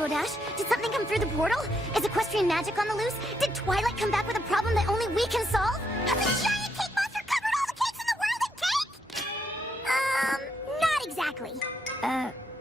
Rainbow Dash? Did something come through the portal? Is equestrian magic on the loose? Did Twilight come back with a problem that only we can solve? Has a giant cake monster covered all the cakes in the world in cake? Not exactly.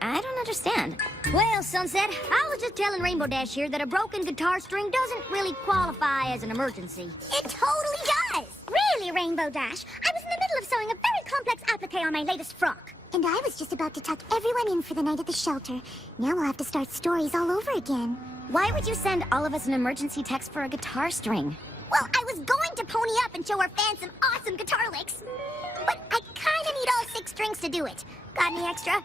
I don't understand. Well, Sunset, I was just telling Rainbow Dash here that a broken guitar string doesn't really qualify as an emergency. It totally does! Really, Rainbow Dash? I was in the middle of sewing a very complex applique on my latest frock. And I was just about to tuck everyone in for the night at the shelter. Now we'll have to start stories all over again. Why would you send all of us an emergency text for a guitar string? Well, I was going to pony up and show our fans some awesome guitar licks. But I kinda need all 6 strings to do it. Got any extra?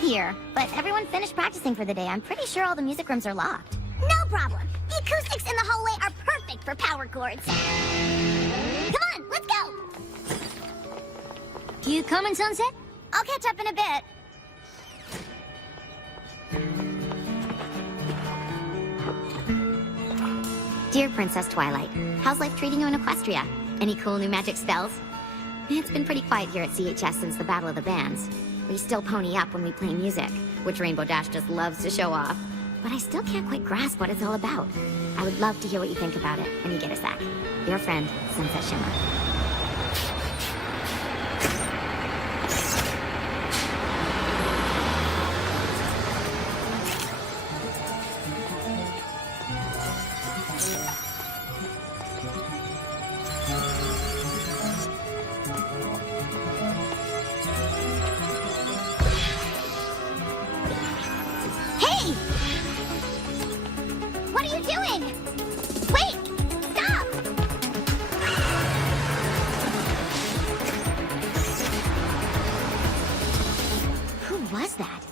Here, but everyone finished practicing for the day. I'm pretty sure all the music rooms are locked. No problem. The acoustics in the hallway are perfect for power chords. Come on, let's go! You coming, Sunset? I'll catch up in a bit. Dear Princess Twilight, how's life treating you in Equestria? Any cool new magic spells? It's been pretty quiet here at CHS since the Battle of the Bands. We still pony up when we play music, which Rainbow Dash just loves to show off. But I still can't quite grasp what it's all about. I would love to hear what you think about it when you get a sec. Your friend, Sunset Shimmer. What are you doing? Wait! Stop! Who was that?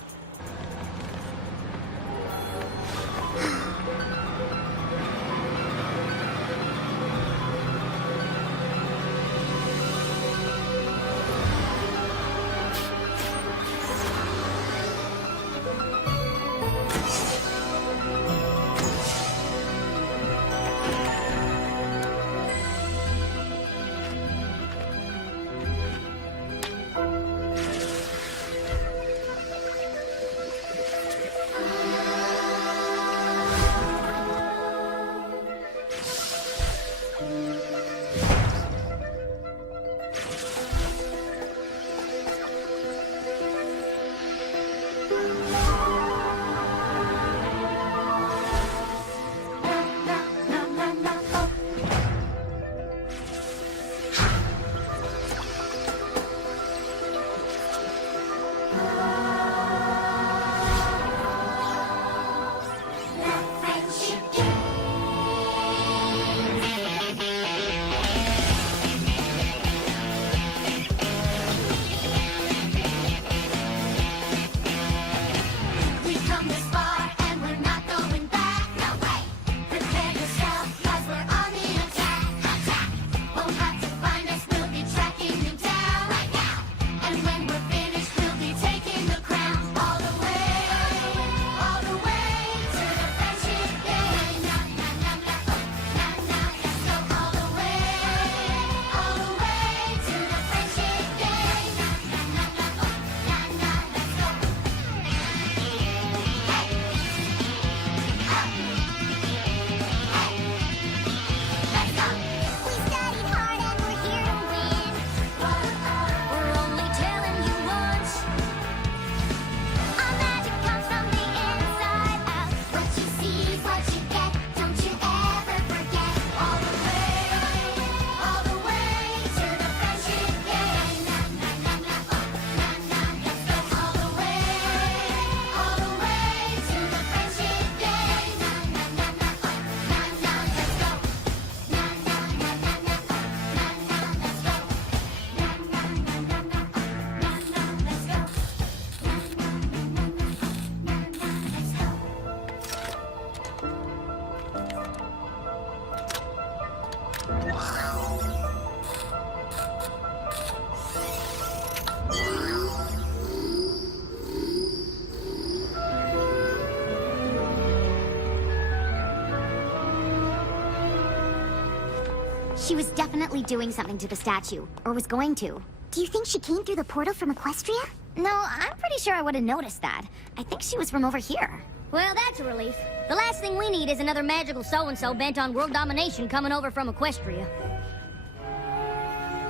She was definitely doing something to the statue, or was going to. Do you think she came through the portal from Equestria? No, I'm pretty sure I would have noticed that. I think she was from over here. Well, that's a relief. The last thing we need is another magical so-and-so bent on world domination coming over from Equestria.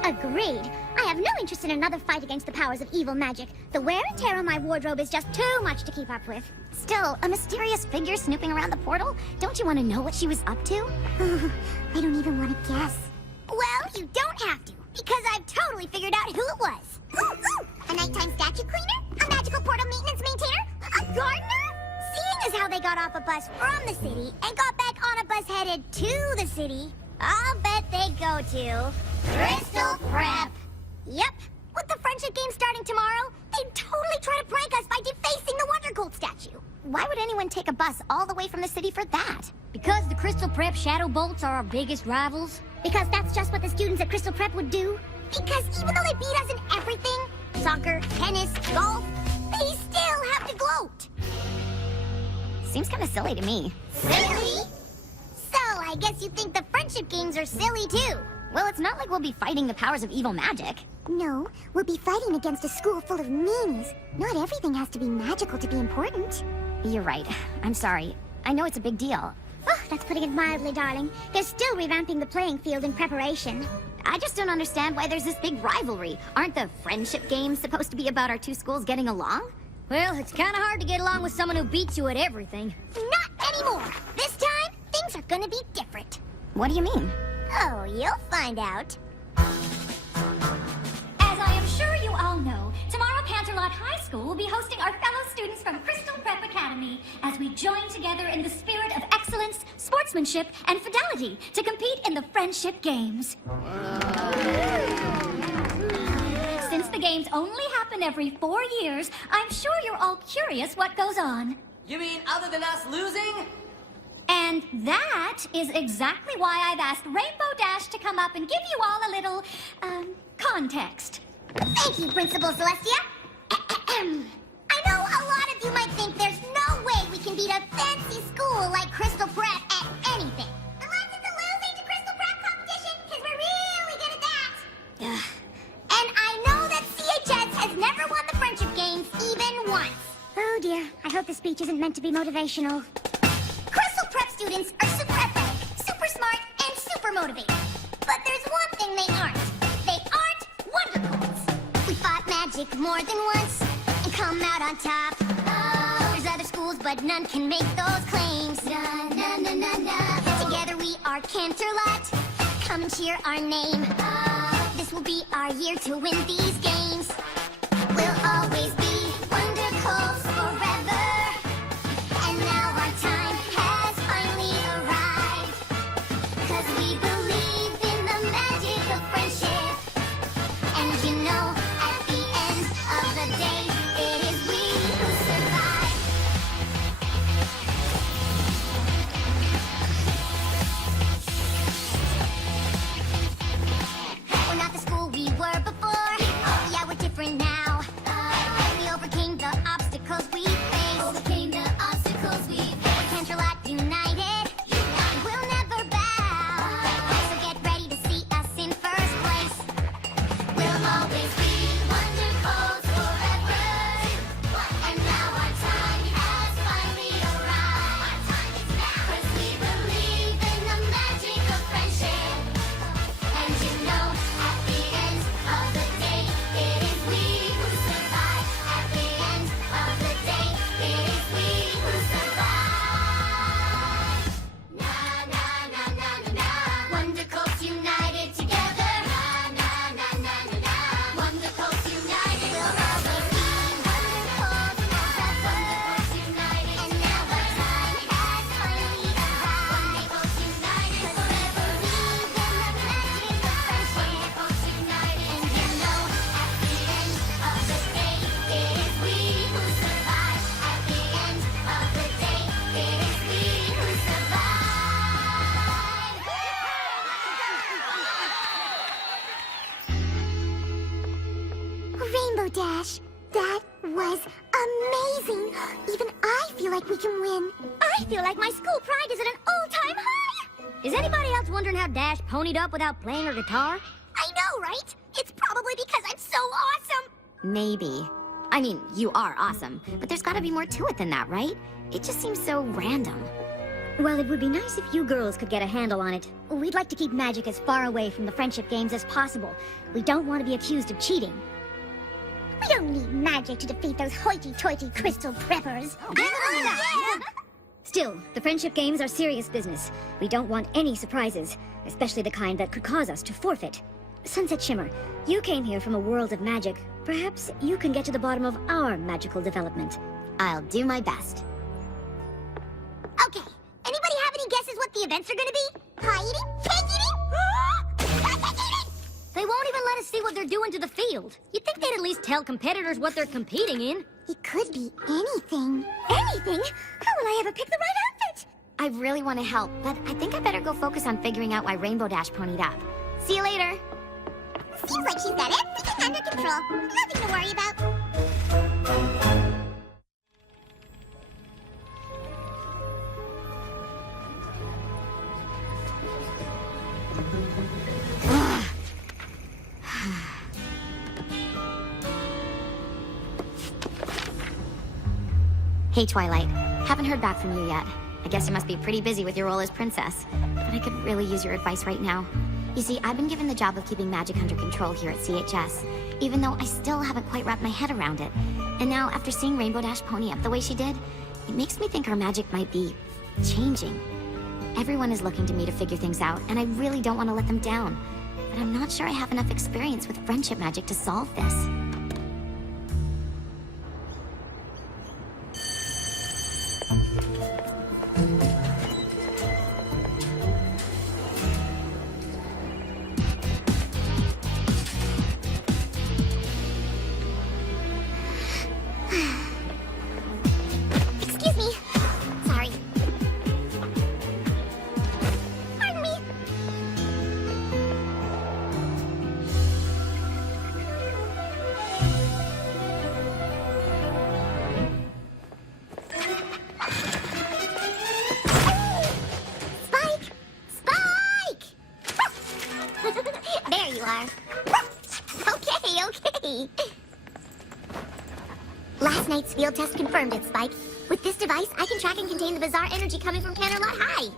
Agreed. I have no interest in another fight against the powers of evil magic. The wear and tear on my wardrobe is just too much to keep up with. Still, a mysterious figure snooping around the portal? Don't you want to know what she was up to? I don't even want to guess. Well, you don't have to, because I've totally figured out who it was. A nighttime statue cleaner? A magical portal maintenance maintainer? A gardener? Seeing as how they got off a bus from the city and got back on a bus headed to the city, I'll bet they go to Crystal Prep. Yep. With the friendship game starting tomorrow, they'd totally try to prank us by defacing the Wonder Cold statue. Why would anyone take a bus all the way from the city for that? Because the Crystal Prep Shadow Bolts are our biggest rivals. Because that's just what the students at Crystal Prep would do. Because even though they beat us in everything, soccer, tennis, golf, they still have to gloat. Seems kind of silly to me. Silly? So I guess you think the friendship games are silly too. Well, it's not like we'll be fighting the powers of evil magic. No, we'll be fighting against a school full of meanies. Not everything has to be magical to be important. You're right. I'm sorry. I know it's a big deal. Oh, that's putting it mildly, darling. They're still revamping the playing field in preparation. I just don't understand why there's this big rivalry. Aren't the friendship games supposed to be about our two schools getting along? Well, it's kind of hard to get along with someone who beats you at everything. Not anymore. This time, things are gonna be different. What do you mean? Oh, you'll find out. As I am sure you all know, tomorrow Canterlot High School will be hosting our fellow students from Crystal Prep Academy as we join together in the spirit of excellence, sportsmanship, and fidelity to compete in the Friendship Games. Since the games only happen every 4 years, I'm sure you're all curious what goes on. You mean other than us losing? And that is exactly why I've asked Rainbow Dash to come up and give you all a little, context. Thank you, Principal Celestia. I know a lot of you might think there's no way we can beat a fancy school like Crystal Prep at anything. Unless it's a losing to Crystal Prep competition, because we're really good at that. And I know that CHS has never won the friendship games even once. Oh dear, I hope the speech isn't meant to be motivational. Crystal Prep students are super athletic, super smart, and super motivated. But there's one thing they aren't. They aren't wonderfools. We fought magic more than once and come out on top. There's other schools, but none can make those claims. Na, na, na, na, na. Together we are Canterlot. Come and cheer our name. This will be our year to win these games. We'll always be Wondercoats forever. And now our time has finally arrived. 'Cause we believe in the magic of friendship. And you know, at the end of the day, it is we who survive. We're not the school we were before. Yeah, we're different now. We overcame the obstacles we faced. Overcame the obstacles we faced. Canterlot united. We'll never bow. So get ready to see us in first place. We'll always be Wondercoats forever. And now our time has finally arrived. 'Cause we believe in the magic of friendship. And you know, at the end of the day, it is we who survive. At the end of the day, it is we who survive. Na na na na na na. Wondercoats united together. Na na na na na na. Wondercoats united. We'll always be Wondercoats forever. Wondercoats united. And now the time has finally arrived. Wondercoats united. 'Cause we believe in the magic of friendship. Wondercoats united. And you know, at the end of the day, it is we who survive. At the end of the day, it is we who survive. Rainbow Dash, that was amazing. Even I feel like we can win. I feel like my school pride is at an all-time high. Is anybody else wondering how Dash ponied up without playing her guitar? I know, right? It's probably because I'm so awesome. Maybe. I mean, you are awesome, but there's gotta be more to it than that, right? It just seems so random. Well, it would be nice if you girls could get a handle on it. We'd like to keep magic as far away from the friendship games as possible. We don't want to be accused of cheating. We don't need magic to defeat those hoity-toity crystal preppers. Still, the friendship games are serious business. We don't want any surprises, especially the kind that could cause us to forfeit. Sunset Shimmer, you came here from a world of magic. Perhaps you can get to the bottom of our magical development. I'll do my best. Okay, anybody have any guesses what the events are gonna be? Pie eating? Cake eating? Cake eating? They won't even let us see what they're doing to the field. You'd think they'd at least tell competitors what they're competing in. It could be anything. Anything? How will I ever pick the right outfit? I really want to help, but I think I better go focus on figuring out why Rainbow Dash ponied up. See you later. Seems like she's got everything under control. Nothing to worry about. Hey, Twilight. Haven't heard back from you yet. I guess you must be pretty busy with your role as princess. But I could really use your advice right now. You see, I've been given the job of keeping magic under control here at CHS, even though I still haven't quite wrapped my head around it. And now, after seeing Rainbow Dash pony up the way she did, it makes me think our magic might be changing. Everyone is looking to me to figure things out, and I really don't want to let them down. But I'm not sure I have enough experience with friendship magic to solve this. Excuse me. Sorry. Pardon me. Spike! Spike! There you are. Okay. Last night's field test confirmed it, Spike. With this device, I can track and contain the bizarre energy coming from Canterlot High.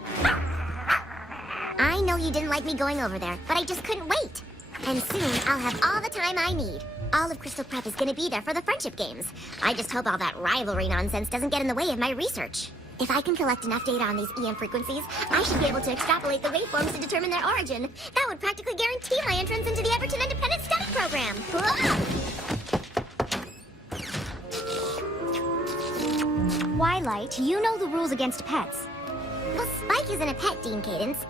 I know you didn't like me going over there, but I just couldn't wait. And soon, I'll have all the time I need. All of Crystal Prep is gonna be there for the friendship games. I just hope all that rivalry nonsense doesn't get in the way of my research. If I can collect enough data on these EM frequencies, I should be able to extrapolate the waveforms to determine their origin. That would practically guarantee my entrance into the Everton Independent Study Program. Twilight, you know the rules against pets. Well, Spike isn't a pet, Dean Cadence.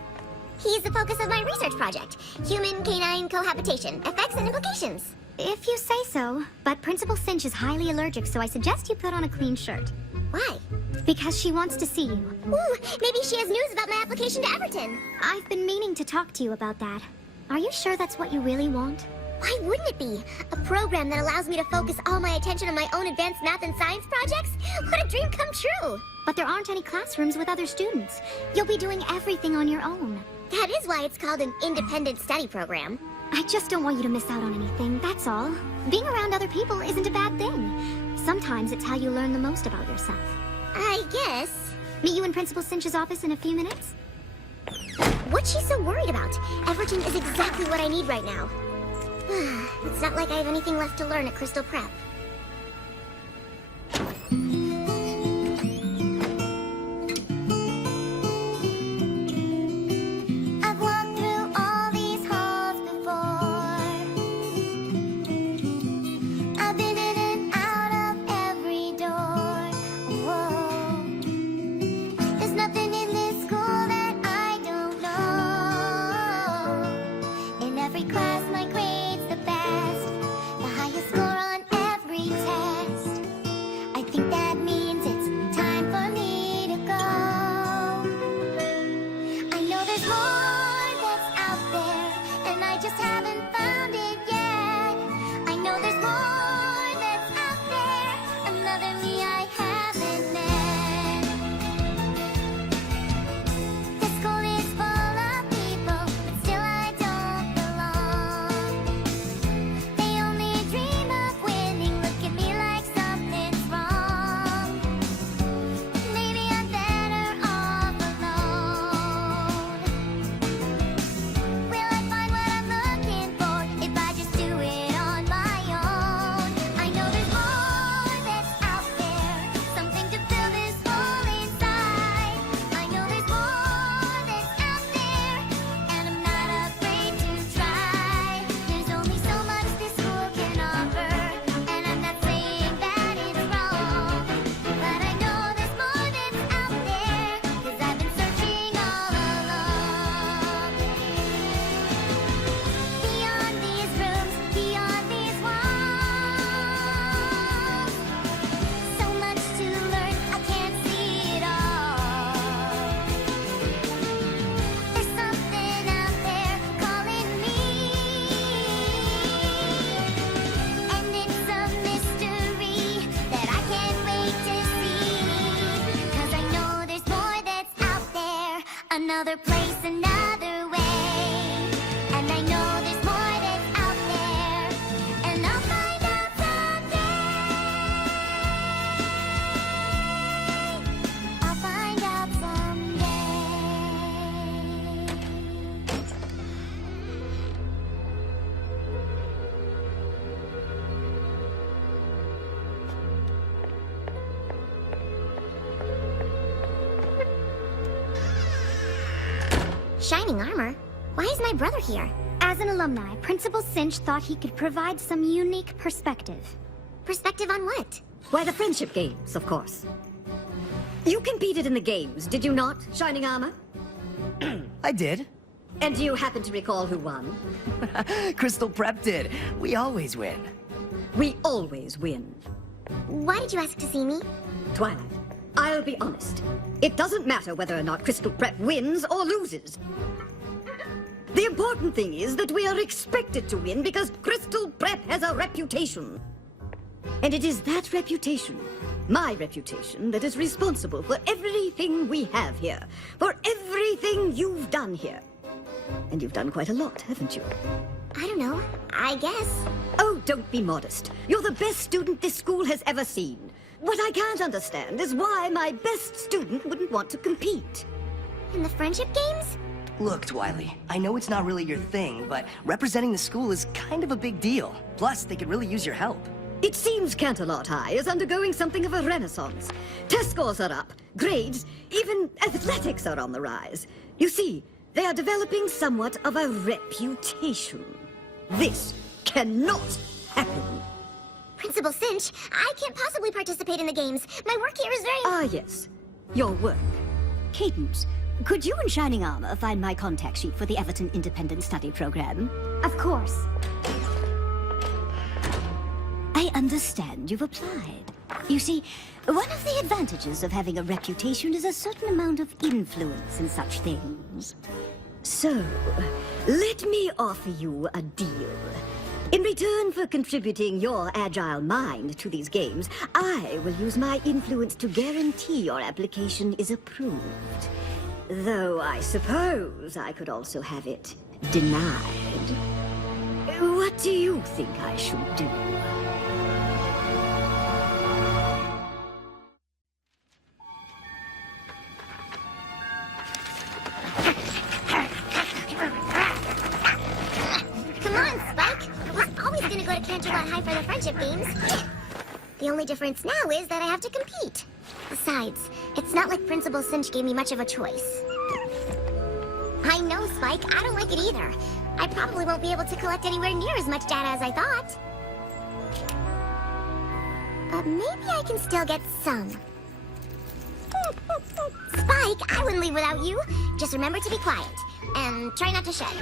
He's the focus of my research project. Human-canine cohabitation, effects and implications. If you say so. But Principal Cinch is highly allergic, so I suggest you put on a clean shirt. Why? Because she wants to see you. Ooh, maybe she has news about my application to Everton. I've been meaning to talk to you about that. Are you sure that's what you really want? Why wouldn't it be? A program that allows me to focus all my attention on my own advanced math and science projects? What a dream come true! But there aren't any classrooms with other students. You'll be doing everything on your own. That is why it's called an independent study program. I just don't want you to miss out on anything, that's all. Being around other people isn't a bad thing. Sometimes it's how you learn the most about yourself. I guess. Meet you in Principal Cinch's office in a few minutes? What's she so worried about? Everton is exactly what I need right now. It's not like I have anything left to learn at Crystal Prep. I've walked through all these halls before. I've been in and out of every door. Whoa. There's nothing in this school that I don't know. In every class, my grades the best. The highest score on every another place, another way. And I know there's more that's out there, and I'll find out someday. I'll find out someday. Shining armor? Why is my brother here? As an alumni, Principal Cinch thought he could provide some unique perspective. Perspective on what? Why, the Friendship Games, of course. You competed in the games, did you not, Shining Armor? I did. And do you happen to recall who won? Crystal Prep did. We always win. We always win. Why did you ask to see me? Twilight, I'll be honest. It doesn't matter whether or not Crystal Prep wins or loses. The important thing is that we are expected to win because Crystal Prep has a reputation. And it is that reputation, my reputation, that is responsible for everything we have here. For everything you've done here. And you've done quite a lot, haven't you? I don't know. I guess. Oh, don't be modest. You're the best student this school has ever seen. What I can't understand is why my best student wouldn't want to compete. In the Friendship Games? Look, Twilight, I know it's not really your thing, but representing the school is kind of a big deal. Plus, they could really use your help. It seems Canterlot High is undergoing something of a renaissance. Test scores are up, grades, even athletics are on the rise. You see, they are developing somewhat of a reputation. This cannot happen. Principal Cinch, I can't possibly participate in the games. My work here is very... Ah, yes. Your work. Cadence, could you and Shining Armor find my contact sheet for the Everton Independent Study Program? Of course. I understand you've applied. You see, one of the advantages of having a reputation is a certain amount of influence in such things. So, let me offer you a deal. In return for contributing your agile mind to these games, I will use my influence to guarantee your application is approved. Though I suppose I could also have it denied. What do you think I should do? Come on, Spike. We're always gonna go to Canterlot High for the Friendship Games. The only difference now is that I have to compete. Besides, it's not like Principal Cinch gave me much of a choice. I know, Spike. I don't like it either. I probably won't be able to collect anywhere near as much data as I thought. But maybe I can still get some. Spike, I wouldn't leave without you. Just remember to be quiet. And try not to shed.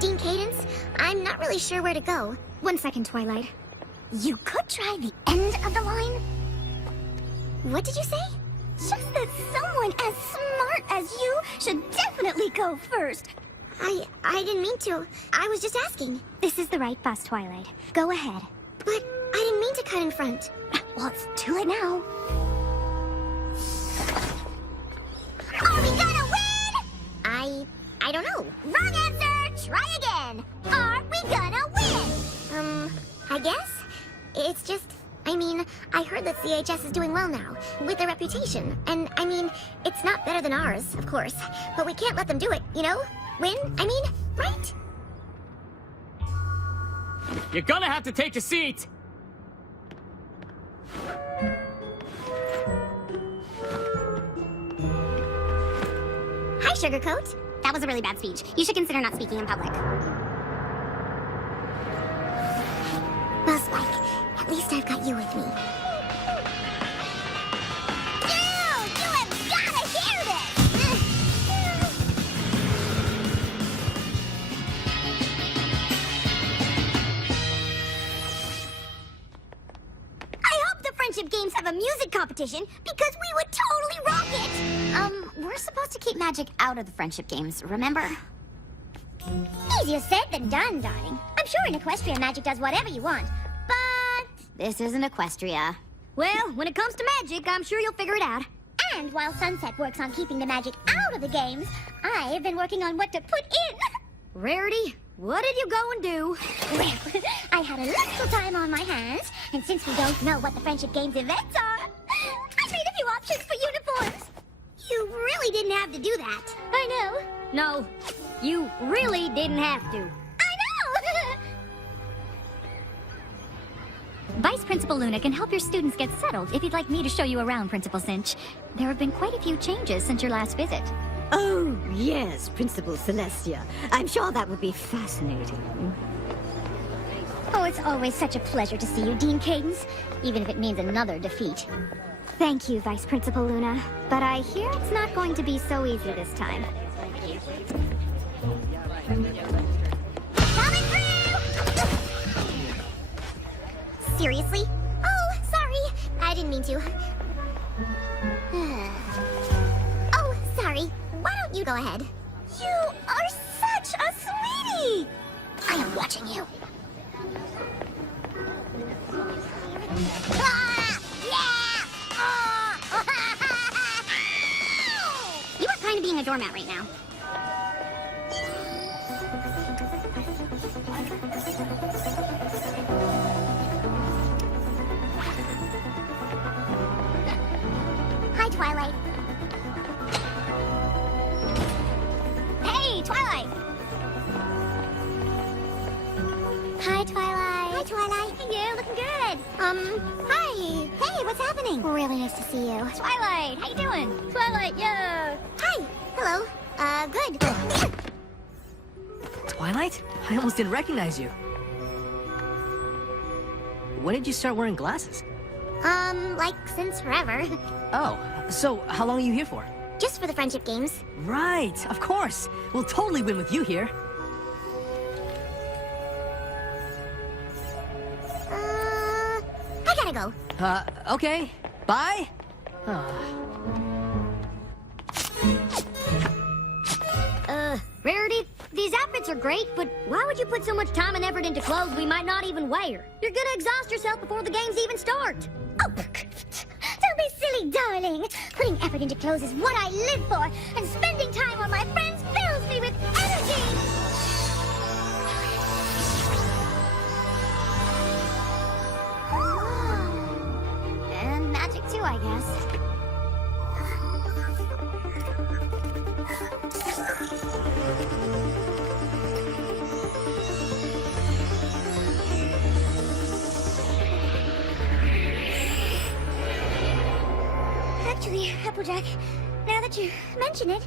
Dean Cadence, I'm not really sure where to go. 1 second, Twilight. You could try the end of the line. What did you say? Just that someone as smart as you should definitely go first. I didn't mean to. I was just asking. This is the right bus, Twilight. Go ahead. But I didn't mean to cut in front. Well, it's too late now. Are we gonna win? I don't know. Wrong answer! Try again! Are we gonna win? I guess. It's just, I mean, I heard that CHS is doing well now, with their reputation. And, I mean, it's not better than ours, of course. But we can't let them do it, you know? Win, I mean, right? You're gonna have to take a seat! Hi, Sugarcoat. That was a really bad speech. You should consider not speaking in public. Well, Spike, at least I've got you with me. You have gotta hear this! I hope the Friendship Games have a music competition, because we would totally rock it! We're supposed to keep magic out of the Friendship Games, remember? Easier said than done, darling. I'm sure in Equestria magic does whatever you want, but This isn't Equestria. Well, when it comes to magic, I'm sure you'll figure it out. And while Sunset works on keeping the magic out of the games, I've been working on what to put in. Rarity, what did you go and do? Well, I had a little time on my hands, and since we don't know what the Friendship Games events are, I made a few options for uniforms. You really didn't have to do that. I know. No, you really didn't have to. I know! Vice Principal Luna can help your students get settled if you'd like me to show you around, Principal Cinch. There have been quite a few changes since your last visit. Oh, yes, Principal Celestia. I'm sure that would be fascinating. Oh, it's always such a pleasure to see you, Dean Cadence, even if it means another defeat. Thank you, Vice Principal Luna. But I hear it's not going to be so easy this time. Coming through! Seriously? Oh, sorry. I didn't mean to. Oh, sorry. Why don't you go ahead? You are such a sweetie! I am watching you. Ah! Yeah! Ah! You are kind of being a doormat right now. Hi, Twilight. Hey, Twilight! Hi, Twilight. Hi, Twilight. Hey, you, looking good. Hi. Hey, what's happening? Really nice to see you. Twilight, how you doing? Twilight, yeah. Hi. Hello. Good. Twilight? I almost didn't recognize you. When did you start wearing glasses? Like since forever. Oh, so how long are you here for? Just for the Friendship Games. Right, of course. We'll totally win with you here. I gotta go. Okay. Bye. Rarity, these outfits are great, but why would you put so much time and effort into clothes we might not even wear? You're gonna exhaust yourself before the games even start. Oh, don't be silly, darling. Putting effort into clothes is what I live for, and spending time on my friends fills me with energy. And magic too, I guess. Actually, Applejack, now that you mention it,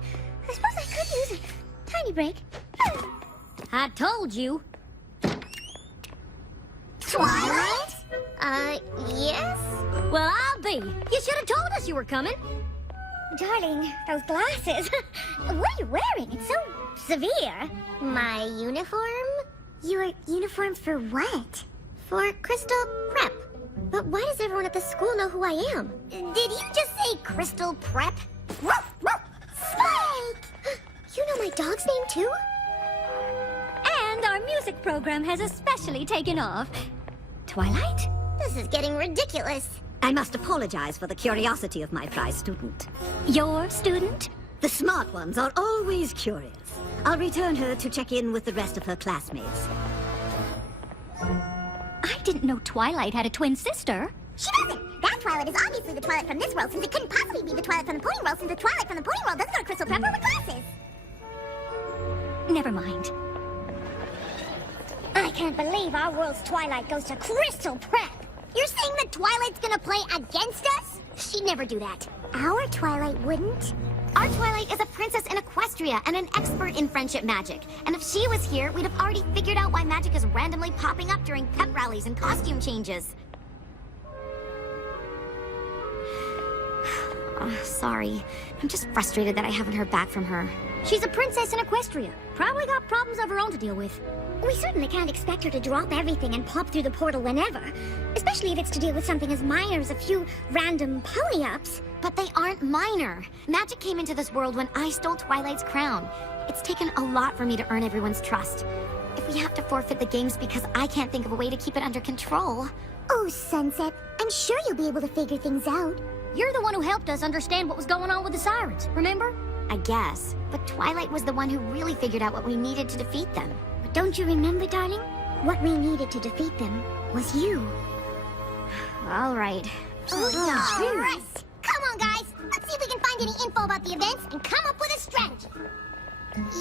I suppose I could use a tiny break. I told you. Twilight? Yes? Well, I'll be. You should have told us you were coming. Darling, those glasses. What are you wearing? It's so severe. My uniform? Your uniform for what? For Crystal Prep. But why does everyone at the school know who I am? Did you just say Crystal Prep? Spike! You know my dog's name too? And our music program has especially taken off. Twilight? This is getting ridiculous. I must apologize for the curiosity of my prize student. Your student? The smart ones are always curious. I'll return her to check in with the rest of her classmates. I didn't know Twilight had a twin sister. She doesn't! That Twilight is obviously the Twilight from this world, since it couldn't possibly be the Twilight from the Pony world, since the Twilight from the Pony world doesn't go to Crystal Prep with glasses. Never mind. I can't believe our world's Twilight goes to Crystal Prep. You're saying that Twilight's gonna play against us? She'd never do that. Our Twilight wouldn't? Our Twilight is a princess in Equestria and an expert in friendship magic. And if she was here, we'd have already figured out why magic is randomly popping up during pep rallies and costume changes. Sorry. I'm just frustrated that I haven't heard back from her. She's a princess in Equestria. Probably got problems of her own to deal with. We certainly can't expect her to drop everything and pop through the portal whenever. Especially if it's to deal with something as minor as a few random pony-ups. But they aren't minor. Magic came into this world when I stole Twilight's crown. It's taken a lot for me to earn everyone's trust. If we have to forfeit the games because I can't think of a way to keep it under control, Oh, Sunset, I'm sure you'll be able to figure things out. You're the one who helped us understand what was going on with the sirens, remember? I guess. But Twilight was the one who really figured out what we needed to defeat them. But don't you remember, darling? What we needed to defeat them was you. All right. All right. Come on, guys. Let's see if we can find any info about the events and come up with a strategy.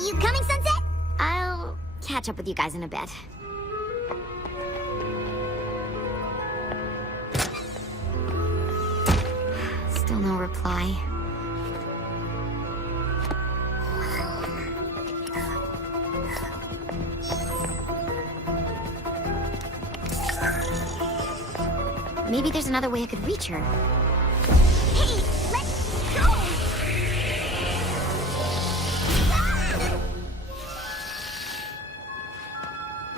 You coming, Sunset? I'll catch up with you guys in a bit. Still no reply. Maybe there's another way I could reach her. Hey, let's go!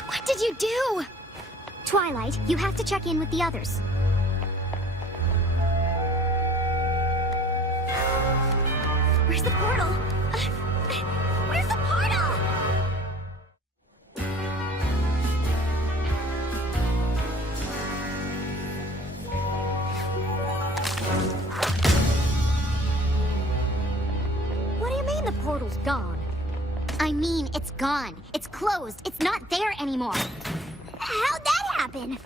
What did you do? Twilight, you have to check in with the others. Where's the portal? Where's the portal? What do you mean the portal's gone? I mean, it's gone. It's closed. It's not there anymore. How'd that happen?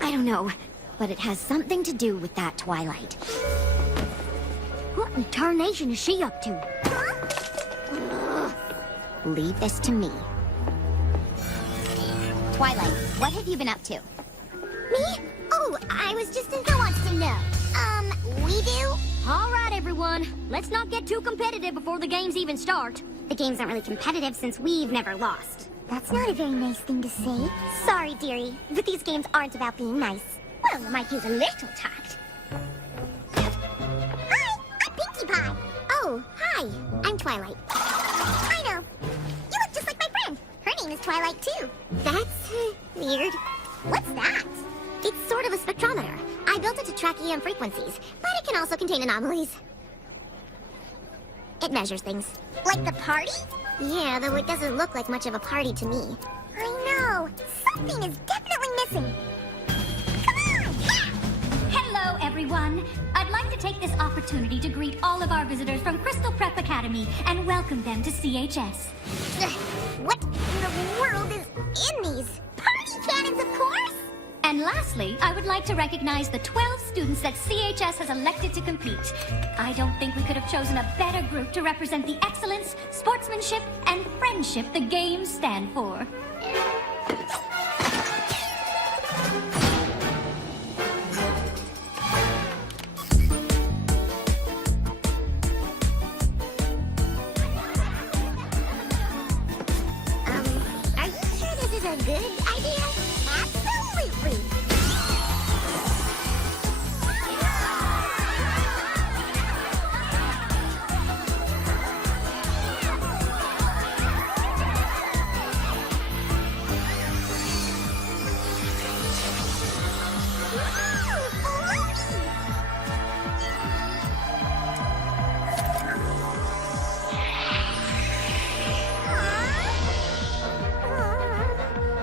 I don't know, but it has something to do with that Twilight. What in tarnation is she up to? Leave this to me. Twilight, what have you been up to? Me? Oh, I was just in. Who wants to know? We do? All right, everyone. Let's not get too competitive before the games even start. The games aren't really competitive since we've never lost. That's not a very nice thing to say. Sorry, dearie, but these games aren't about being nice. Well, you might use a little tact. Hi, I'm Pinkie Pie. Oh, hi, I'm Twilight. I know. You look just like my friend. Her name is Twilight, too. That's weird. What's that? It's sort of a spectrometer. I built it to track EM frequencies, but it can also contain anomalies. It measures things. Like the party? Yeah, though it doesn't look like much of a party to me. I know. Something is definitely missing. Come on! Hello, everyone. I'd like to take this opportunity to greet all of our visitors from Crystal Prep Academy and welcome them to CHS. What in the world is in these? Party cannons, of course! And lastly, I would like to recognize the 12 students that CHS has elected to compete. I don't think we could have chosen a better group to represent the excellence, sportsmanship, and friendship the games stand for. Are you sure this is a good idea? Absolutely!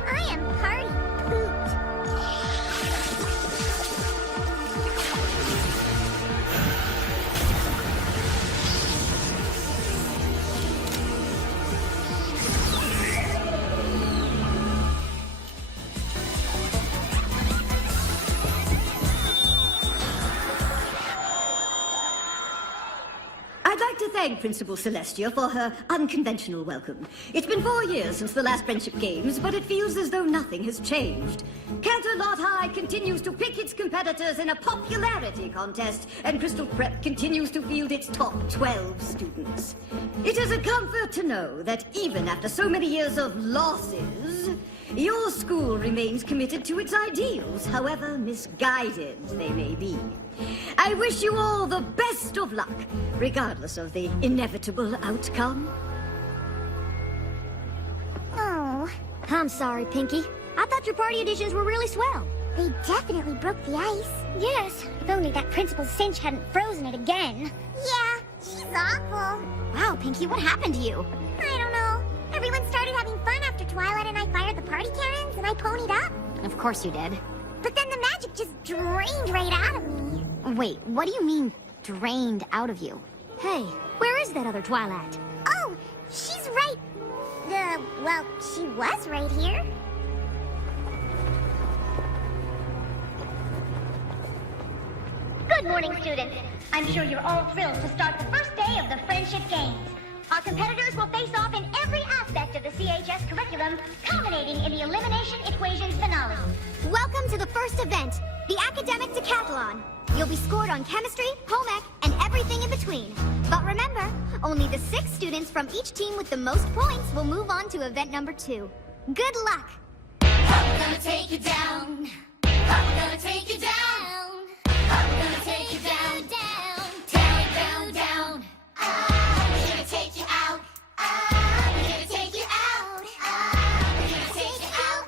I am party pooped. I'd like to thank Principal Celestia for her unconventional welcome. It's been 4 years since the last Friendship Games, but it feels as though nothing has changed. Canterlot High continues to pick its competitors in a popularity contest, and Crystal Prep continues to field its top 12 students. It is a comfort to know that even after so many years of losses, your school remains committed to its ideals, however misguided they may be. I wish you all the best of luck, regardless of the inevitable outcome. Oh, I'm sorry, Pinkie. I thought your party editions were really swell. they definitely broke the ice. Yes, if only that Principal Cinch hadn't frozen it again. Yeah, she's awful. Wow, Pinkie, what happened to you? I don't know. Everyone started having fun after Twilight and I fired the party cannons and I ponied up. Of course you did. but then the magic just drained right out of me. Wait, what do you mean, drained out of you? Hey, where is that other Twilight? Oh, she's right. Well, she was right here. Good morning, students. I'm sure you're all thrilled to start the first day of the Friendship Games. Our competitors will face off in every aspect of the CHS curriculum, culminating in the Elimination Equations finale. Welcome to the first event, the Academic Decathlon. You'll be scored on chemistry, home ec, and everything in between. But remember, only the 6 students from each team with the most points will move on to event number 2. Good luck! We're gonna take you down. We're gonna take you down. We're gonna take you down, down, down, down, down. We're gonna take you out. We're gonna take you out. We're gonna take you out.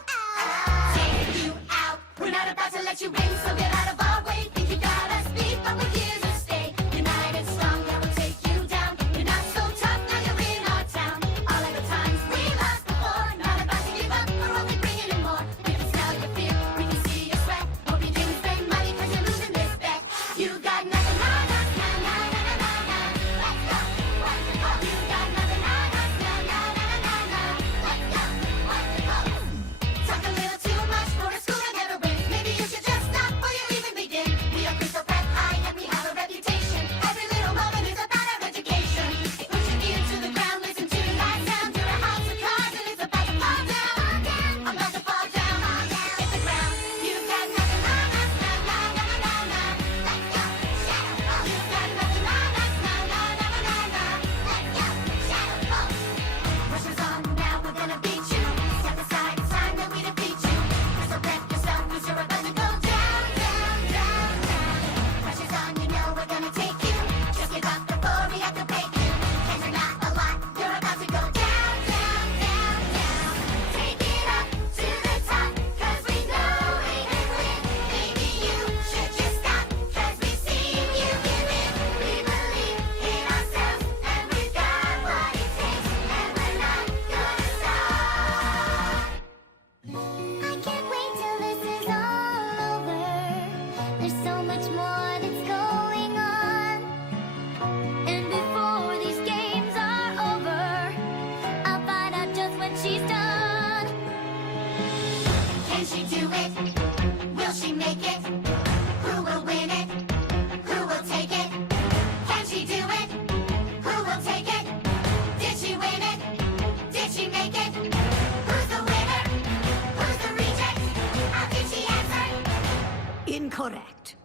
Take you out. We're not about to let you win, so get out of our way. Think you got us beat, but we're here to stay. United, strong, yeah, we'll take you down. You're not so tough, now you're in our town. All of the times we lost before, not about to give up, we're only bringing in more. We can smell your fear, we can see your sweat. Hope you didn't spend money 'cause you're losing this bet. You got nothing on us, na na na na na na. Let's go, wonderful. You got nothing on us, na na na na na na. Let's go, wonderful. Talk a little too much for a school that never wins. Maybe you should just stop before you even begin. We are Crystal Prep High and we have a reputation. Every little moment is about our education. Push your ear to the ground, listen to that sound. You're a house of cards and it's about to fall down. I'm about to fall down. Hit the ground. You got nothing on us, na na na na na na. Let's go, shadow fall. You got nothing on us, na na na na na na. Let's go, shadow fall. Pressure's on now, we're gonna beat you. Step aside, it's time that we defeat you. Crystal Prep yourself 'cause you're about to go down, down, down, down. Pressure's on, you know we're gonna take you. Just give up before we have to break you. And you're not a lot, you're about to go down, down, down, down. Take it up to the top, 'cause we know we can win. Maybe you should just stop, 'cause we've seen you give in. We believe in ourselves, and we've got what it takes, and we're not gonna stop. I can't wait till this is all over. There's so much more that's going on. And before these games are over, I'll find out just what she's done. Can she do it? Will she make it? Who will win it? Who will take it? Can she do it? Who will take it? Did she win it? Did she make it? Who's the winner? Who's the reject? How did she answer? Incorrect.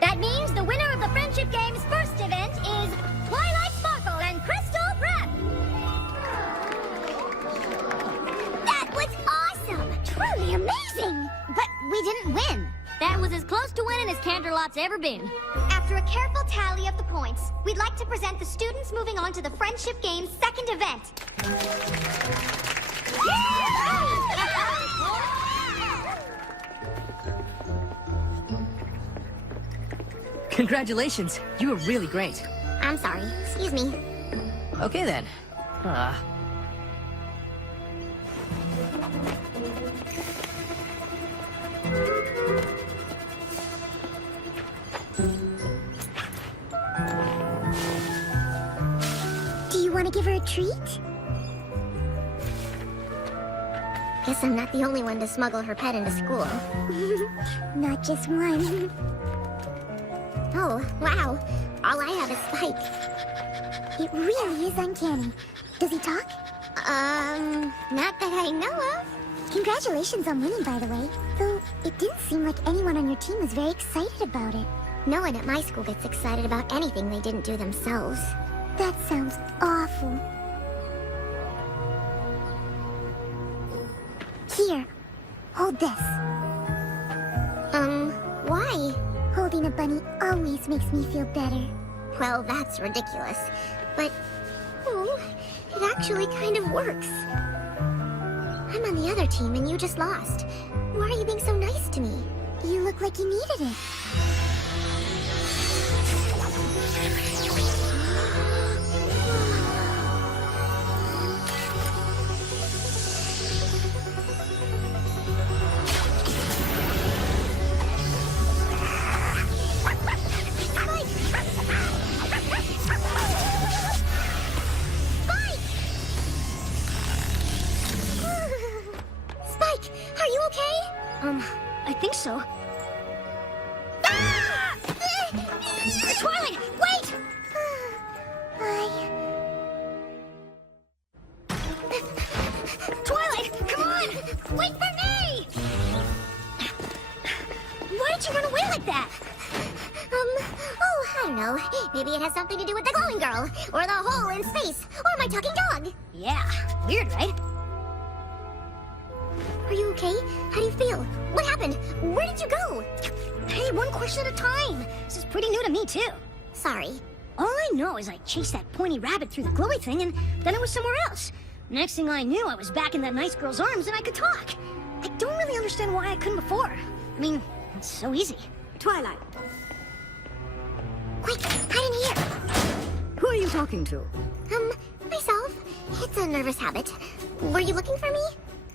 That means the winner of the Friendship Games' first event is Twilight Sparkle and Crystal Prep. That was awesome! Truly amazing! But we didn't win. That was as close to winning as Canterlot's ever been. After a careful tally of the points, we'd like to present the students moving on to the Friendship Games' second event. Congratulations. You were really great. I'm sorry. Excuse me. Okay then. Do you want to give her a treat? Guess I'm not the only one to smuggle her pet into school. Not just one. Oh, wow. All I have is Spike. It really is uncanny. Does he talk? Not that I know of. Congratulations on winning, by the way. Though it didn't seem like anyone on your team was very excited about it. No one at my school gets excited about anything they didn't do themselves. That sounds awful. Here, hold this. Why? Holding a bunny always makes me feel better. Well, that's ridiculous. But, oh, it actually kind of works. I'm on the other team and you just lost. Why are you being so nice to me? You look like you needed it. think so. Twilight, wait! Twilight, come on! Wait for me! Why did you run away like that? Oh, I don't know. Maybe it has something to do with the glowing girl, or the hole in space, or my talking dog. Yeah, weird, right? Are you okay? How do you feel? What happened? Where did you go? Hey, one question at a time. This is pretty new to me, too. Sorry. All I know is I chased that pointy rabbit through the glowy thing, and then I was somewhere else. Next thing I knew, I was back in that nice girl's arms, and I could talk. I don't really understand why I couldn't before. I mean, it's so easy. Twilight, Quick, hide in here. who are you talking to? Myself. It's a nervous habit. Were you looking for me?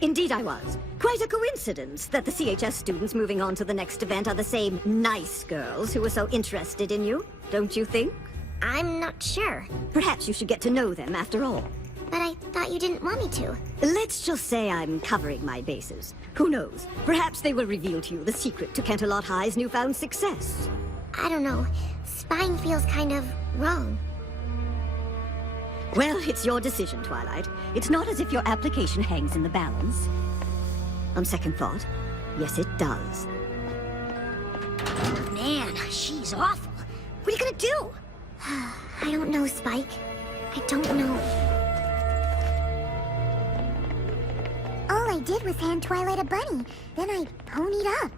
Indeed I was. Quite a coincidence that the CHS students moving on to the next event are the same nice girls who were so interested in you, don't you think? I'm not sure, Perhaps you should get to know them after all. but I thought you didn't want me to. Let's just say I'm covering my bases. Who knows? Perhaps they will reveal to you the secret to Canterlot High's newfound success. I don't know. Spying feels kind of wrong. Well, it's your decision, Twilight. It's not as if your application hangs in the balance. On second thought, yes, it does. Man, she's awful. What are you gonna do? I don't know, Spike. I don't know. All I did was hand Twilight a bunny. Then I ponied up.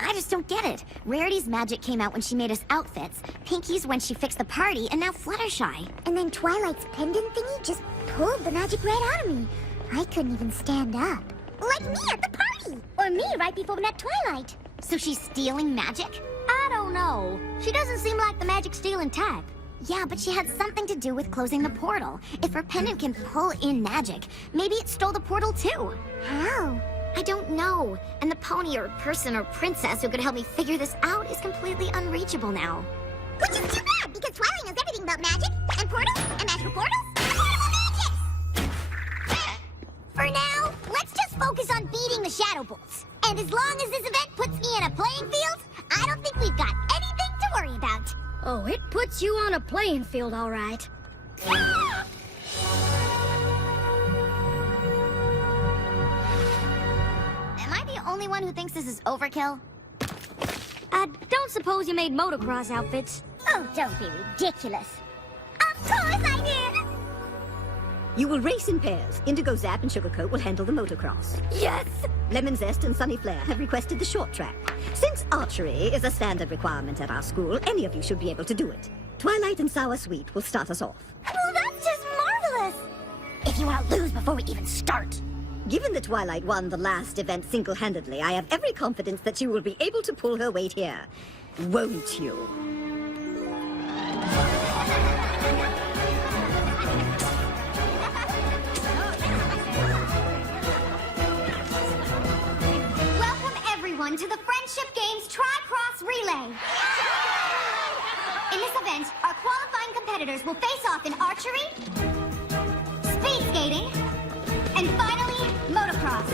I just don't get it. Rarity's magic came out when she made us outfits, Pinky's when she fixed the party, and now Fluttershy. And then Twilight's pendant thingy just pulled the magic right out of me. I couldn't even stand up. Like me at the party! Or me right before we met Twilight. So she's stealing magic? I don't know. She doesn't seem like the magic-stealing type. Yeah, but she had something to do with closing the portal. If her pendant can pull in magic, maybe it stole the portal too. How? I don't know. And the pony or person or princess who could help me figure this out is completely unreachable now. Which is too bad, because Twilight knows everything about magic, and portals, and magical portals, and portable magic! For now, let's just focus on beating the Shadow Bolts. And as long as this event puts me in a playing field, I don't think we've got anything to worry about. Oh, it puts you on a playing field, all right. Am I the only one who thinks this is overkill? I don't suppose you made motocross outfits. Oh, don't be ridiculous. Of course I did! You will race in pairs. Indigo Zap and Sugarcoat will handle the motocross. Yes! Lemon Zest and Sunny Flare have requested the short track. Since archery is a standard requirement at our school, any of you should be able to do it. Twilight and Sour Sweet will start us off. Well, that's just marvelous! If you want to lose before we even start. Given that Twilight won the last event single-handedly, I have every confidence that she will be able to pull her weight here. Won't you? Welcome everyone to the Friendship Games Tri-Cross Relay. In this event, our qualifying competitors will face off in archery, speed skating, and finally, motocross.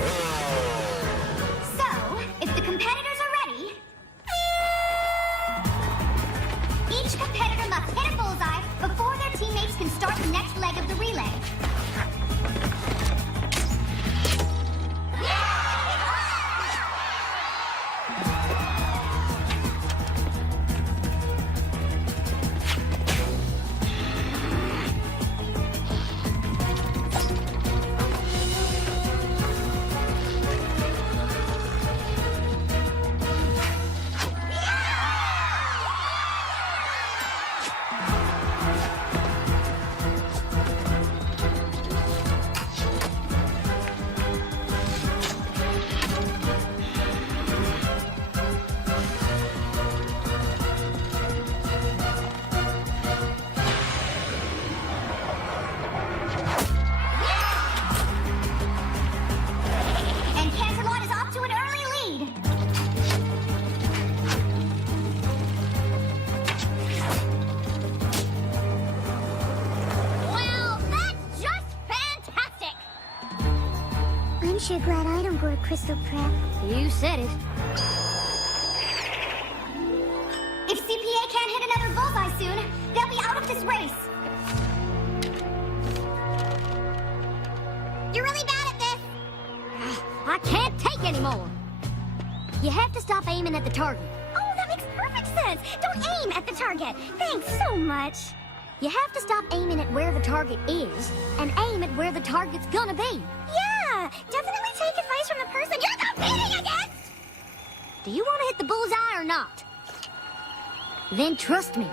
So, if the competitors are ready, each competitor must hit a bullseye before their teammates can start the next leg of the relay. And Canterlot is off to an early lead. Well, that's just fantastic! I'm sure glad I don't go to Crystal Prep. You said it. race. You're really bad at this. I can't take anymore. You have to stop aiming at the target. Oh, that makes perfect sense. Don't aim at the target. Thanks so much. You have to stop aiming at where the target is and aim at where the target's gonna be. Yeah, definitely take advice from the person you're competing against. Do you want to hit the bullseye or not? Then trust me.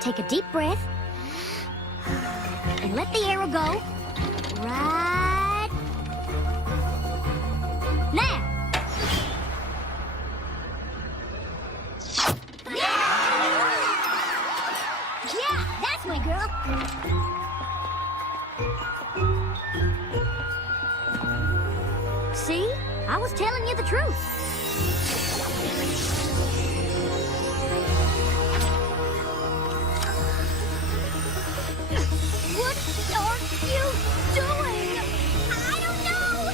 Take a deep breath and let the arrow go right now. Yeah, that's my girl. See? I was telling you the truth. What are you doing? I don't know.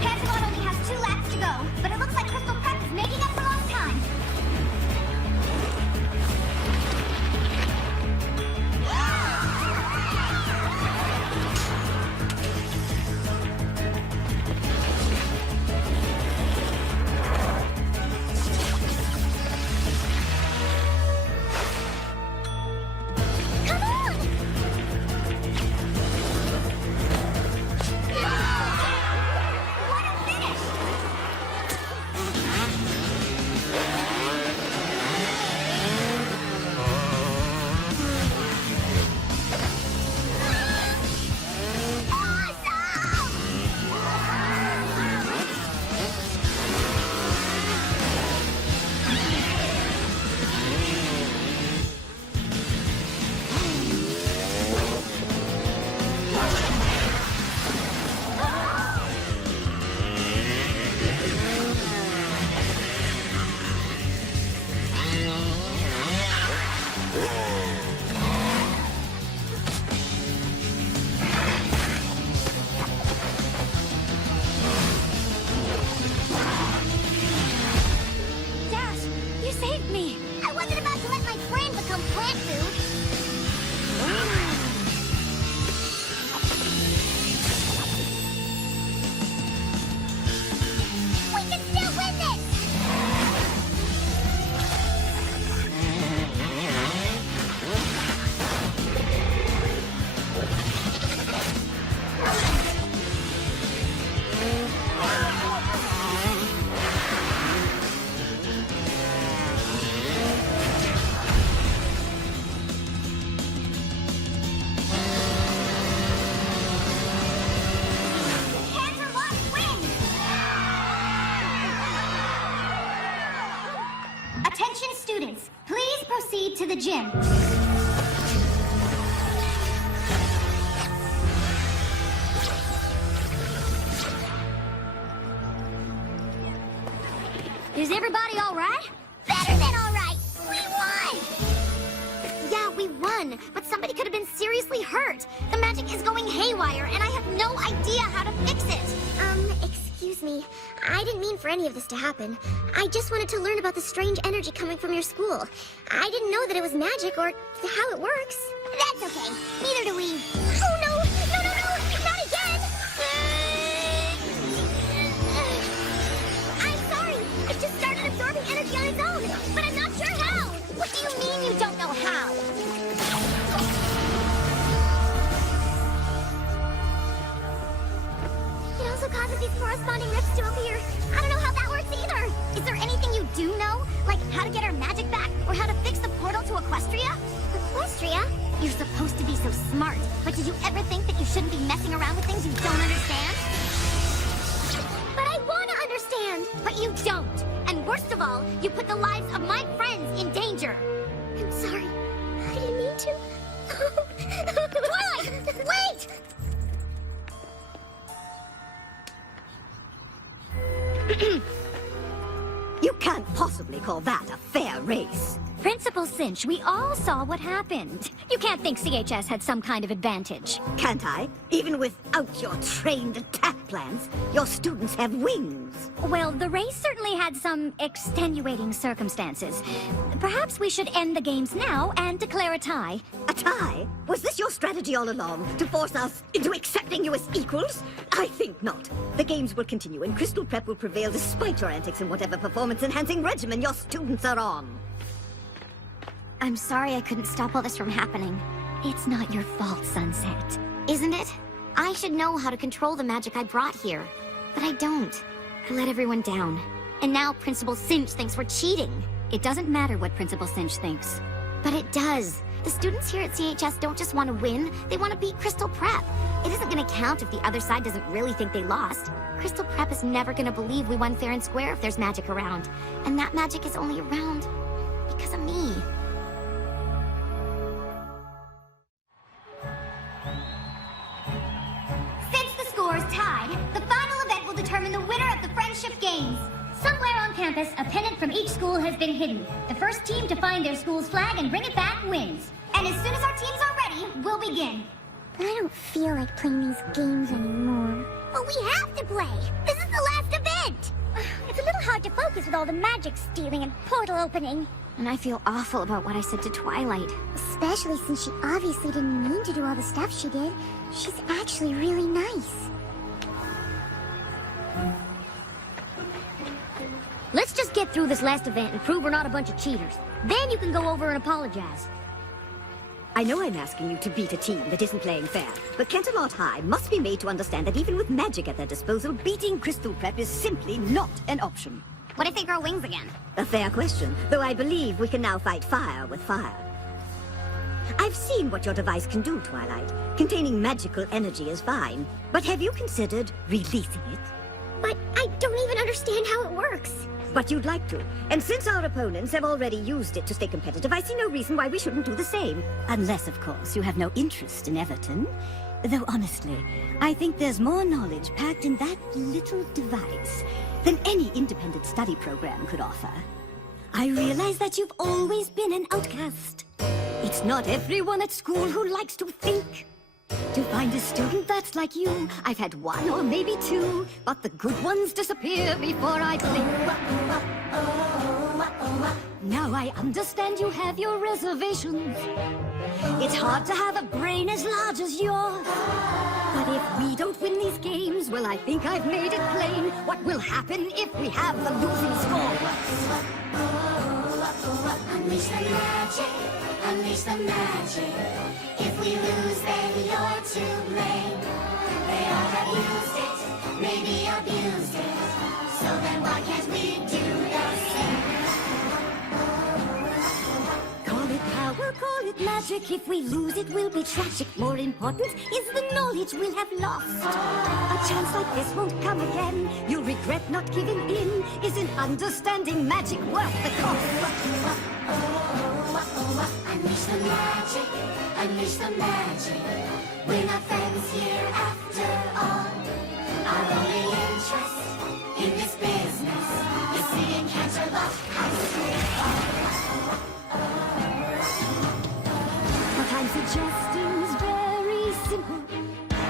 Cancelot only has 2 laps to go, but it looks like Crystal Prep is making up for lost time. Come on! What a finish! Dash, you saved me. I wasn't about to let my brain become plant food. We can still win this! Canterlot wins! Attention students, please proceed to the gym. Is everybody all right? Better than all right! We won! Yeah, we won, but somebody could have been seriously hurt. The magic is going haywire, and I have no idea how to fix it. Excuse me. I didn't mean for any of this to happen. I just wanted to learn about the strange energy coming from your school. I didn't know that it was magic or how it works. That's okay. Neither do we. Oh, no! No, no, no! Not again! I'm sorry. It just started absorbing energy on its own, but I'm not sure how. What do you mean you don't know how? It also causes these corresponding rifts to appear. I don't know how that works either. Is there anything you do know? Like how to get our magic back or how to fix the portal to Equestria? Equestria? You're supposed to be so smart. But did you ever think that you shouldn't be messing around with things you don't understand? But I want to understand. But you don't. And worst of all, you put the lives of my friends in danger. I'm sorry. I didn't mean to. Twilight! Wait! You can't possibly possibly call that a fair race. Principal Cinch, we all saw what happened. You can't think CHS had some kind of advantage. Can't I? Even without your trained attack plans, your students have wings. Well, the race certainly had some extenuating circumstances. Perhaps we should end the games now and declare a tie. A tie? Was this your strategy all along, to force us into accepting you as equals? I think not. The games will continue, and Crystal Prep will prevail despite your antics in whatever performance-enhancing regimen your students are on. I'm sorry I couldn't stop all this from happening. It's not your fault, Sunset. Isn't it? I should know how to control the magic I brought here. But I don't. I let everyone down. And now Principal Cinch thinks we're cheating. It doesn't matter what Principal Cinch thinks. But it does. The students here at CHS don't just want to win, they want to beat Crystal Prep. It isn't going to count if the other side doesn't really think they lost. Crystal Prep is never going to believe we won fair and square if there's magic around. And that magic is only around because of me. Since the scores tied, the final event will determine the winner of the Friendship Games. Somewhere on campus, a pennant from each school has been hidden. The first team to find their school's flag and bring it back wins. And as soon as our teams are ready, we'll begin. But I don't feel like playing these games anymore. But we have to play! This is the last event! It's a little hard to focus with all the magic stealing and portal opening. And I feel awful about what I said to Twilight. Especially since she obviously didn't mean to do all the stuff she did. She's actually really nice. Let's just get through this last event and prove we're not a bunch of cheaters. Then you can go over and apologize. I know I'm asking you to beat a team that isn't playing fair, but Canterlot High must be made to understand that even with magic at their disposal, beating Crystal Prep is simply not an option. What if they grow wings again? A fair question, though I believe we can now fight fire with fire. I've seen what your device can do, Twilight. Containing magical energy is fine, but have you considered releasing it? But I don't even understand how it works. But you'd like to. And since our opponents have already used it to stay competitive, I see no reason why we shouldn't do the same. Unless, of course, you have no interest in Everton. Though honestly, I think there's more knowledge packed in that little device than any independent study program could offer. I realize that you've always been an outcast. It's not everyone at school who likes to think. To find a student that's like you, I've had one or maybe two, but the good ones disappear before I blink. Now I understand you have your reservations. It's hard to have a brain as large as yours. But if we don't win these games, well, I think I've made it plain what will happen if we have the losing score. Unleash the magic, unleash the magic. If we lose, then you're to blame. They all have used it, maybe abused it. So then why can't we do the same? Call it power, call it magic. If we lose, it will be tragic. More important is the knowledge we'll have lost. A chance like this won't come again. You'll regret not giving in. Isn't understanding magic worth the cost? Unleash the magic, unleash the magic. We're not friends here after all. Our only interest in this business is seeing Canterlot High School fall. What I'm suggesting is very simple.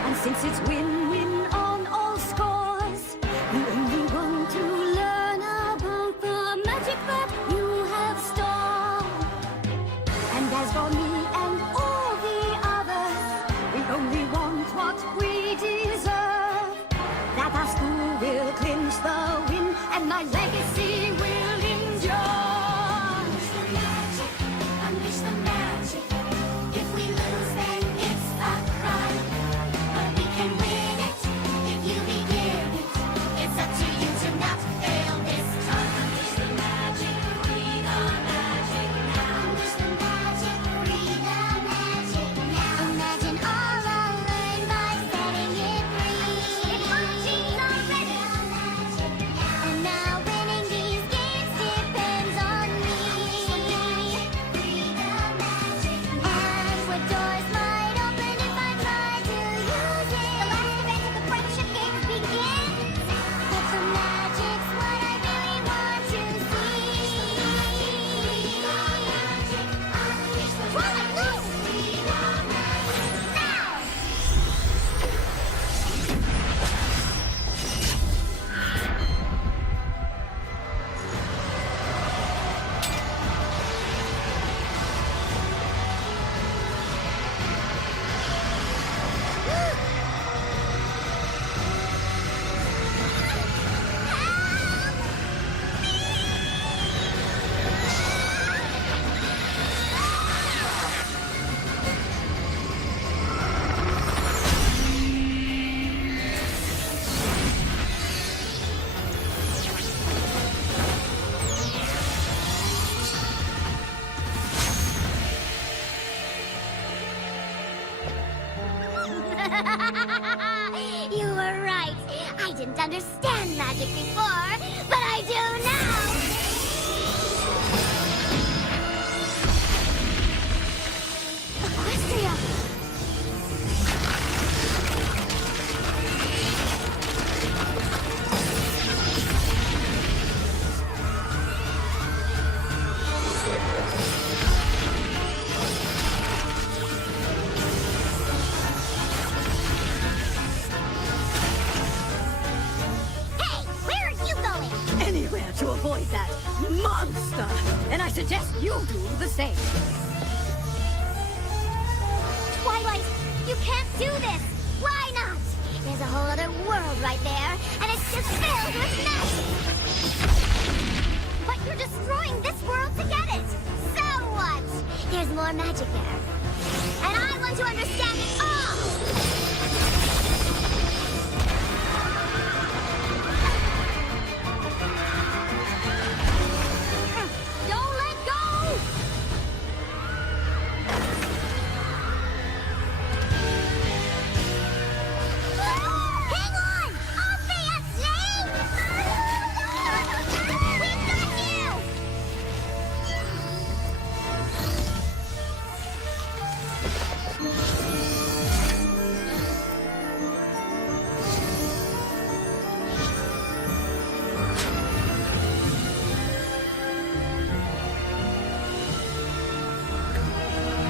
And since it's win-win on all scores, you only want to learn about the magic that you have stored. And as for me and all the others, we only want what we deserve. That our school will clinch the win, and my legacy will endure. Unleash the magic. If we lose, then it's a crime. But we can win. You were right. I didn't understand magic before, but I do now. Equestria! Anywhere to avoid that monster. And I suggest you do the same. Twilight, you can't do this! Why not? There's a whole other world right there, and it's just filled with magic! But you're destroying this world to get it! So what? There's more magic there. And I want to understand it all! Don't let go! Hang on! I'll be a slave! We've got you!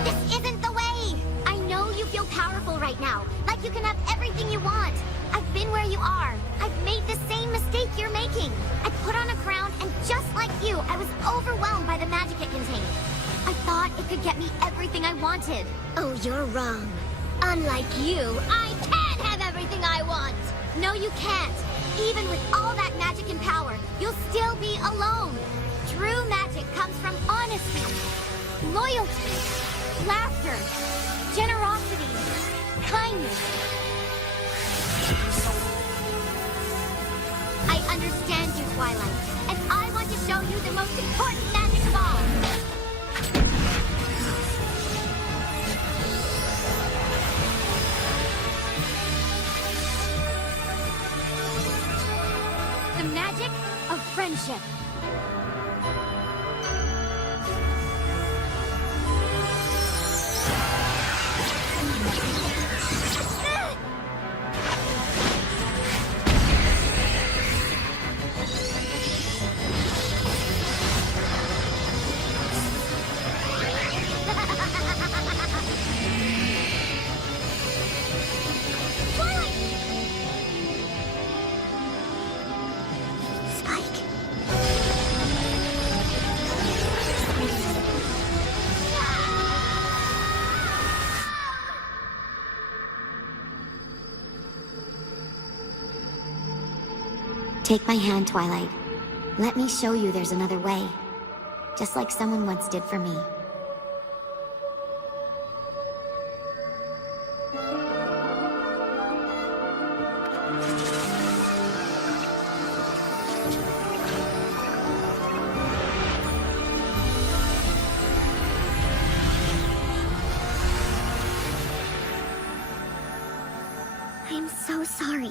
This isn't the way! I know you feel powerful right now, like you can have everything you want. I've been where you are. I've made the same mistake you're making. I put on a crown, and just like you, I was overwhelmed by the magic it contained. I thought it could get me everything I wanted. Oh, you're wrong. Unlike you, I can have everything I want! No, you can't. Even with all that magic and power, you'll still be alone. True magic comes from honesty, loyalty, laughter, generosity, kindness. I understand you, Twilight, and I want to show you the most important magic of all. The magic of friendship. Spike. Take my hand, Twilight. Let me show you there's another way. Just like someone once did for me. I'm so sorry.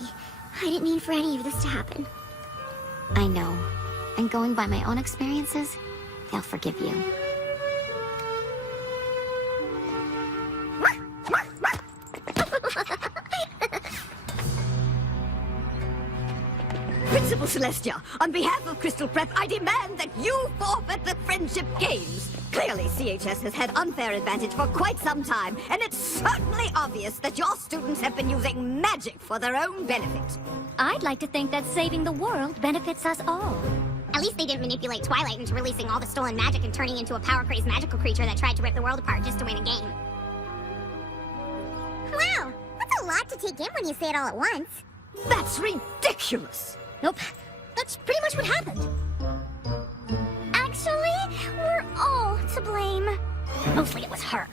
I didn't mean for any of this to happen. I know. And going by my own experiences, they'll forgive you. Principal Celestia, on behalf of Crystal Prep, I demand that you forfeit the Friendship Games. Clearly, CHS has had unfair advantage for quite some time, and it's certainly obvious that your students have been using magic for their own benefit. I'd like to think that saving the world benefits us all. At least they didn't manipulate Twilight into releasing all the stolen magic and turning into a power-crazed magical creature that tried to rip the world apart just to win a game. Wow, that's a lot to take in when you say it all at once. That's ridiculous. Nope. That's pretty much what happened. Actually, we're all to blame. Mostly it was her.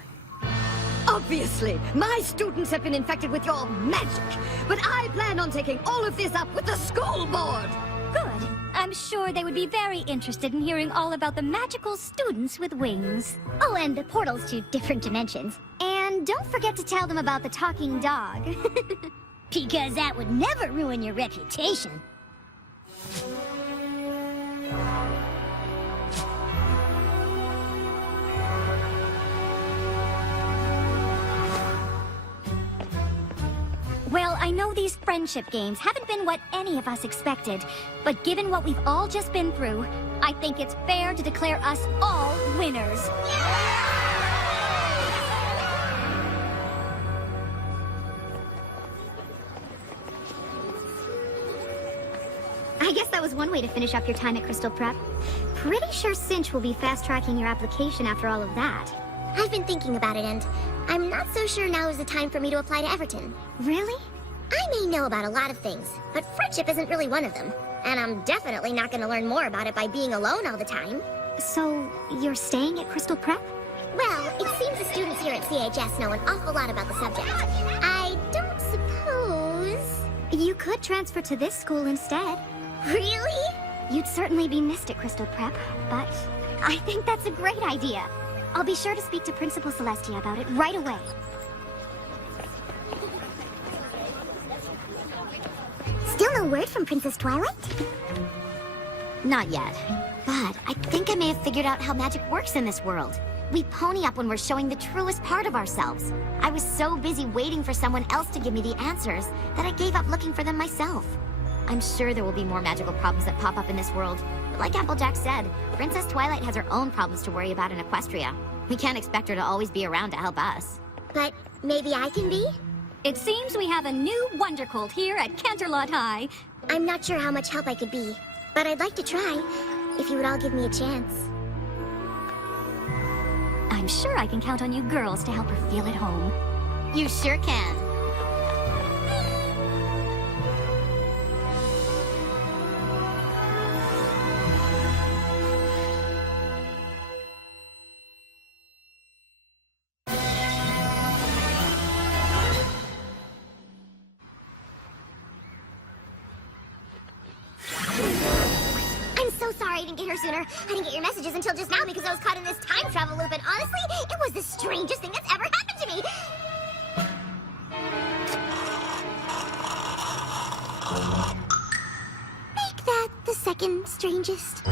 Obviously, my students have been infected with your magic, but I plan on taking all of this up with the school board. Good. I'm sure they would be very interested in hearing all about the magical students with wings. Oh, and the portals to different dimensions. And And don't forget to tell them about the talking dog. Because that would never ruin your reputation. Well, I know these friendship games haven't been what any of us expected, but given what we've all just been through, I think it's fair to declare us all winners. I guess that was one way to finish up your time at Crystal Prep. Pretty sure Cinch will be fast-tracking your application after all of that. I've been thinking about it, and I'm not so sure now is the time for me to apply to Everton. Really? I may know about a lot of things, but friendship isn't really one of them. And I'm definitely not going to learn more about it by being alone all the time. So, you're staying at Crystal Prep? Well, it seems the students here at CHS know an awful lot about the subject. I don't suppose... You could transfer to this school instead. Really? You'd certainly be missed at Crystal Prep, but I think that's a great idea. I'll be sure to speak to Principal Celestia about it right away. Still no word from Princess Twilight? Not yet. But I think I may have figured out how magic works in this world. We pony up when we're showing the truest part of ourselves. I was so busy waiting for someone else to give me the answers that I gave up looking for them myself. I'm sure there will be more magical problems that pop up in this world. But like Applejack said, Princess Twilight has her own problems to worry about in Equestria. We can't expect her to always be around to help us. But maybe I can be? It seems we have a new Wonder Colt here at Canterlot High. I'm not sure how much help I could be, but I'd like to try, if you would all give me a chance. I'm sure I can count on you girls to help her feel at home. You sure can. I didn't get here sooner. I didn't get your messages until just now because I was caught in this time travel loop, and honestly, it was the strangest thing that's ever happened to me. Make that the second strangest.